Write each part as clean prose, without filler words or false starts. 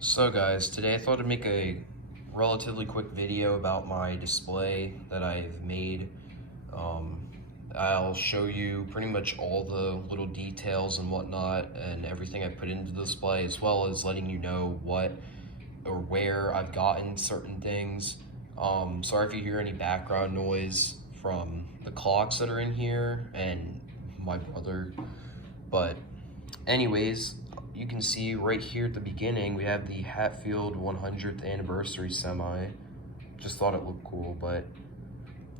So guys, today I thought I'd make a relatively quick video about my display that I've made. Um, I'll show you pretty much all the little details and whatnot and everything I put into the display, as well as letting you know what or where I've gotten certain things. Sorry if you hear any background noise from the clocks that are in here and my brother, but anyways, you can see right here at the beginning, we have the Hatfield 100th anniversary semi. Just thought it looked cool, but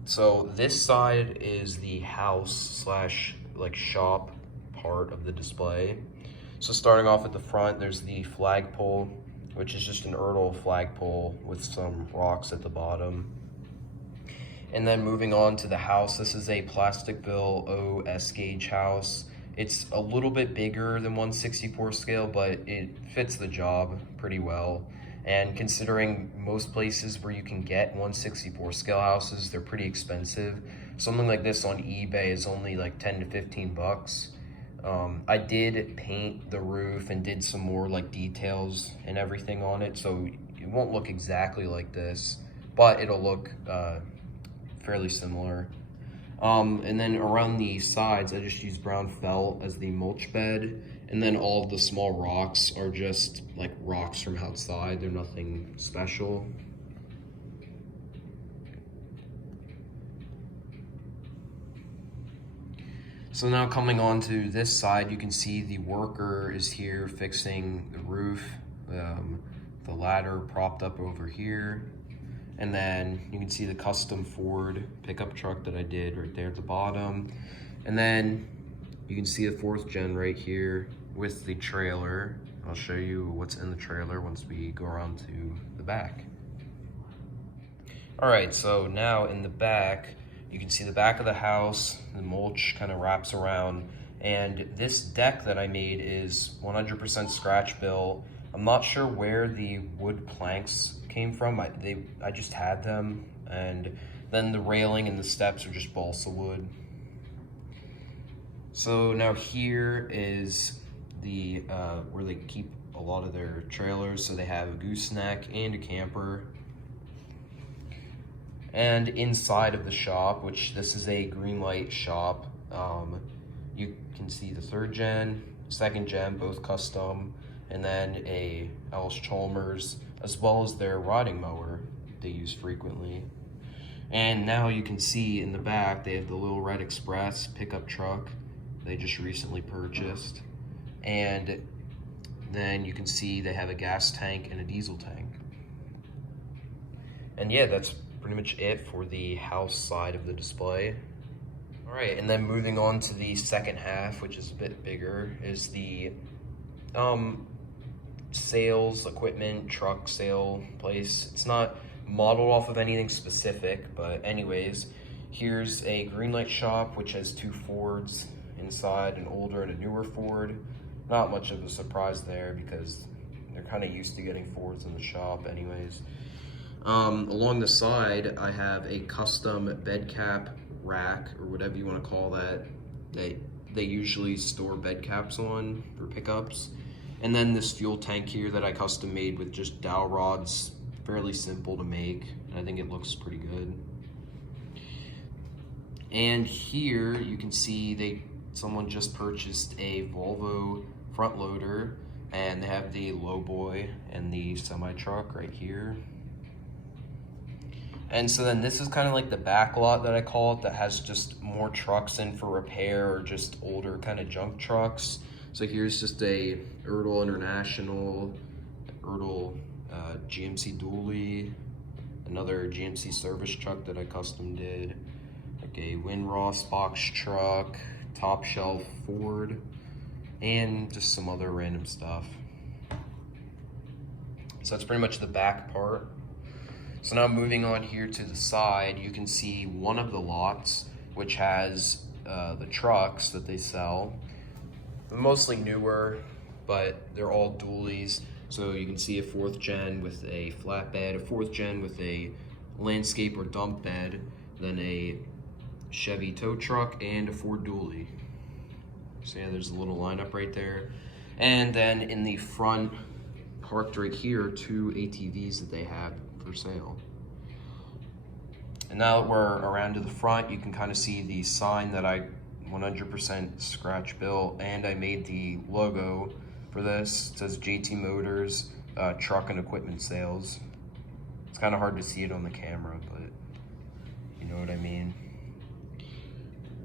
so this side is the house slash like shop part of the display. So starting off at the front, there's the flagpole, which is just an Ertl flagpole with some rocks at the bottom. And then moving on to the house, this is a Plasticville O S gauge house. It's a little bit bigger than 1/64 scale, but it fits the job pretty well. And considering most places where you can get 1/64 scale houses, they're pretty expensive. Something like this on eBay is only like 10 to 15 bucks. I did paint the roof and did some more like details and everything on it, so it won't look exactly like this, but it'll look fairly similar. And then around the sides, I just use brown felt as the mulch bed. And then all of the small rocks are just like rocks from outside. They're nothing special. So now coming on to this side, you can see the worker is here fixing the roof. The ladder propped up over here. And then you can see the custom Ford pickup truck that I did right there at the bottom. And then you can see a 4th gen right here with the trailer. I'll show you what's in the trailer once we go around to the back. All right, so now in the back, you can see the back of the house, the mulch kind of wraps around. And this deck that I made is 100% scratch built. I'm not sure where the wood planks came from. I just had them, and then the railing and the steps are just balsa wood. So now here is the where they keep a lot of their trailers. So they have a gooseneck and a camper. And inside of the shop, which this is a green light shop, you can see the 3rd gen, 2nd gen, both custom, and then a Ellis Chalmers, as well as their riding mower they use frequently. And now you can see in the back, they have the little red Express pickup truck they just recently purchased. And then you can see they have a gas tank and a diesel tank. And yeah, that's pretty much it for the house side of the display. All right, and then moving on to the second half, which is a bit bigger, is the sales equipment truck sale place. It's not modeled off of anything specific, but anyways, here's a green light shop which has 2 Fords inside, an older and a newer Ford. Not much of a surprise there because they're kind of used to getting Fords in the shop anyways. Along the side, I have a custom bed cap rack, or whatever you want to call that. They usually store bed caps on for pickups. And then this fuel tank here that I custom made with just dowel rods, fairly simple to make. I think it looks pretty good. And here you can see someone just purchased a Volvo front loader, and they have the lowboy and the semi truck right here. And so then this is kind of like the back lot that I call it, that has just more trucks in for repair or just older kind of junk trucks. So here's just a Ertl International, Ertl GMC dually, another GMC service truck that I custom did, like a Winross box truck, top shelf Ford, and just some other random stuff. So that's pretty much the back part. So now moving on here to the side, you can see one of the lots, which has the trucks that they sell. They're mostly newer, but they're all dualies. So you can see a 4th gen with a flatbed, a 4th gen with a landscape or dump bed, then a Chevy tow truck, and a Ford dually. So yeah, there's a little lineup right there. And then in the front parked right here 2 ATVs that they have for sale. And now that we're around to the front, you can kind of see the sign that I 100% scratch built, and I made the logo for this. It says JT Motors Truck and Equipment Sales. It's kind of hard to see it on the camera, but you know what I mean.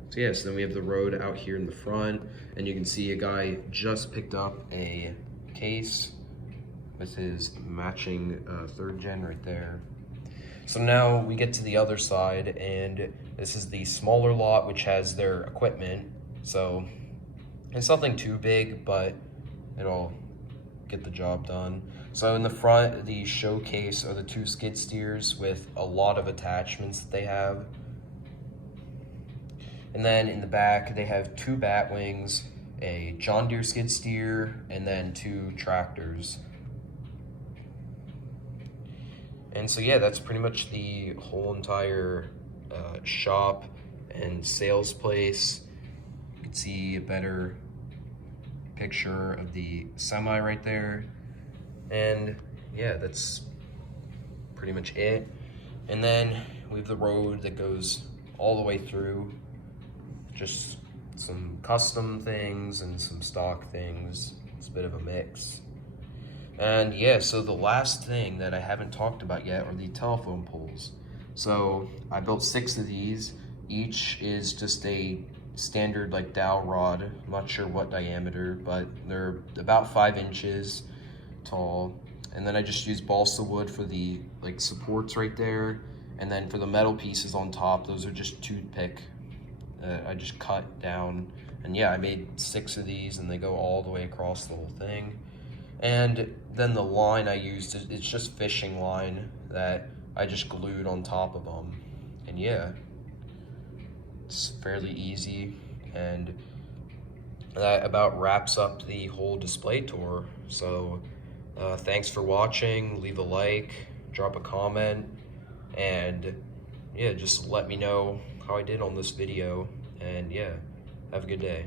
So yeah, so then we have the road out here in the front, and you can see a guy just picked up a case with his matching 3rd gen right there. So now we get to the other side, and this is the smaller lot which has their equipment. So it's nothing too big, but it'll get the job done. So in the front, the showcase are the 2 skid steers with a lot of attachments that they have. And then in the back, they have 2 bat wings, a John Deere skid steer, and then 2 tractors. And so yeah, that's pretty much the whole entire shop and sales place. You can see a better picture of the semi right there. And yeah, that's pretty much it. And then we have the road that goes all the way through. Just some custom things and some stock things. It's a bit of a mix. And yeah, so the last thing that I haven't talked about yet are the telephone poles. So I built 6 of these. Each is just a standard like dowel rod. I'm not sure what diameter, but they're about 5 inches tall. And then I just used balsa wood for the like supports right there. And then for the metal pieces on top, those are just toothpick. I just cut down. And yeah, I made 6 of these, and they go all the way across the whole thing. And then the line I used, it's just fishing line that I just glued on top of them. And yeah, it's fairly easy. And that about wraps up the whole display tour. So thanks for watching. Leave a like, drop a comment, and yeah, just let me know how I did on this video. And yeah, have a good day.